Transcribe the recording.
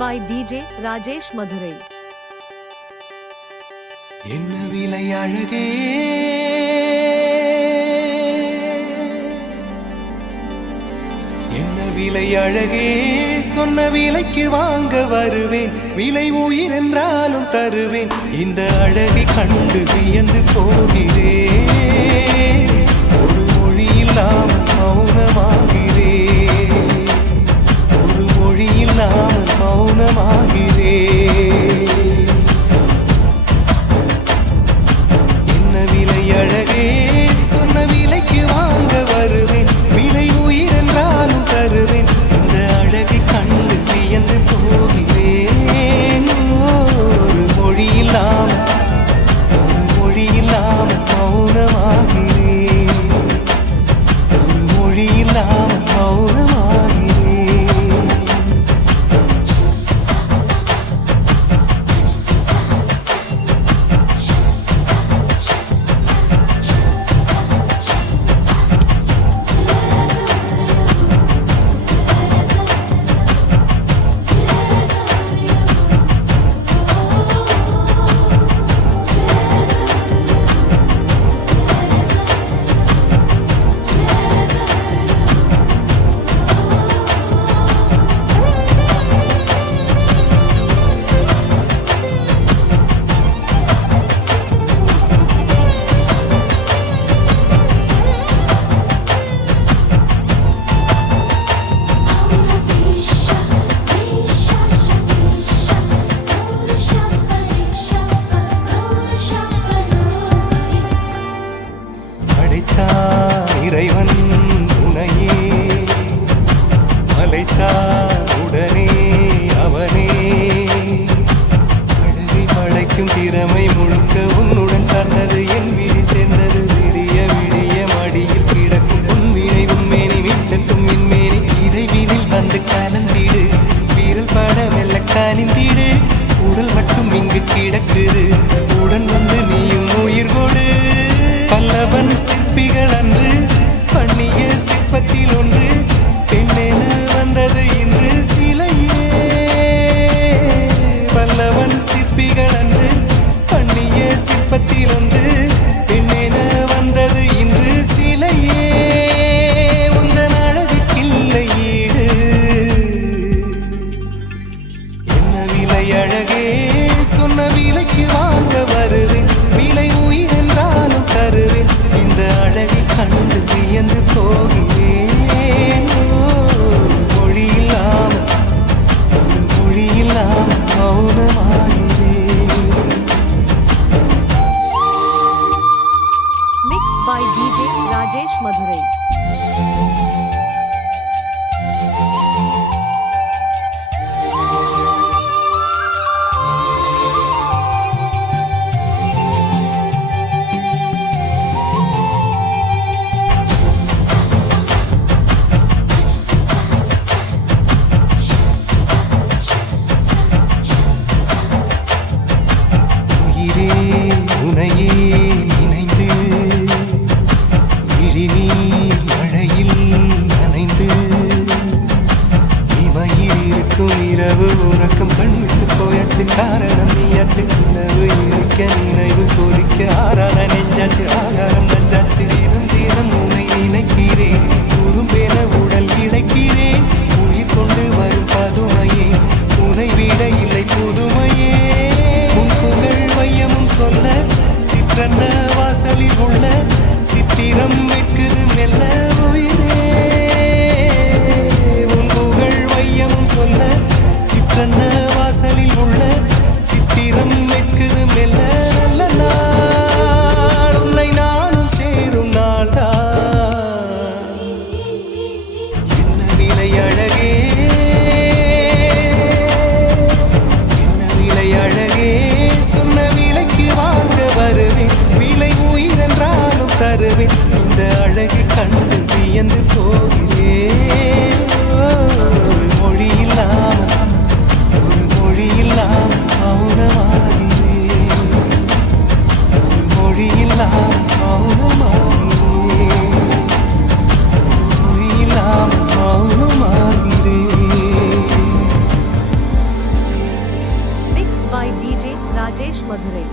by DJ Rajesh Madurai. என்ன விலை அழகே என்ன விலை அழகே சொன்ன விலைக்கு வாங்க வருவேன் விலை உயிர் என்றாலும் தருவேன் இந்த அழகை கண்டு வியந்து போகிறேன் ஒரு மொழி இல்லாமல் மௌனமாகிறேன் ஒரு மொழி இல்லாமல் மௌனமாகிறேன் அழகே சொன்ன விலைக்கு வாங்க வருவேன் விலை உயிர் என்றாலும் தருவேன் இந்த அழகை கண்டு வியந்து போகிறேன் ஒரு மொழி இல்லாமல் மௌனமாகிறேன் ஒரு மொழி இல்லாமல் மௌனமாகிறேன் இறைவன் துணையே அழைத்தார் உடனே அவனே அழகை படைக்கும் திறமை முழுக்க உன்னுடன் சார்ந்தது என் விழி சேர்ந்தது விடிய விடிய மடியில் கிடக்கும் உன்வினை உன்மேனி மீட்டட்டும் மின்மேனி இறைவினில் வந்து கலந்திடு வீரல் பட மெல்ல கனிந்திடு உடல் மட்டும் இங்கு கிடக்குது உடன் வந்து நீயும் உயிர் கொடு பல்லவன் சிற்பிகள் அன்று பண்ணிய சிற்பத்தில் ஒன்று பெண்ணென வந்தது இன்று சிலையே பல்லவன் சிற்பிகள் அன்று பண்ணிய சிற்பத்தில் ஒன்று பெண்ணென வந்தது இன்று சிலையே உந்தன் அழகுக்கில்லை ஈடு என்ன விலை அழகே சொன்ன விலைக்கு வாங்க வருவேன் விலை உயிர் என்றாலும் தருவேன் இந்த அழகை கண்டு வியந்து போகிறேன் மொழி இல்லாமல் மௌனமாகிறேன். Mixed by DJ Rajesh Madurai. உனையே நினைந்து விழிநீர் மழையில் நனைந்து இமையில் இருக்கும் இரவு உறக்கம் கண்விட்டு போயாச்சு காரணம் நீயாச்சு நினைவு இருக்க நினைவு பொறிக்க ஆறான நெஞ்சாச்சு ஆகாரம் நஞ்சாச்சு தினம் தினம் உன்னை நினைக்கிறேன் குறும்பென உடல் இழைக்கிறேன் உயிர் கொண்டு வரும் பதுமையே உனை விட இல்லை புதுமையே உன் புகழ் வையமும் சொல்ல சிற்றன்ன வாசலில் உள்ள சித்திரம் வெட்குது மெல்ல உயிரே உன் புகழ் வையமும் சொல்ல சிற்றன்ன வாசலில் உள்ள சித்திரம் வெட்குது மெல்ல நல்ல நாள் உன்னை நானும் சேரும் நாள்தான் மதுரை.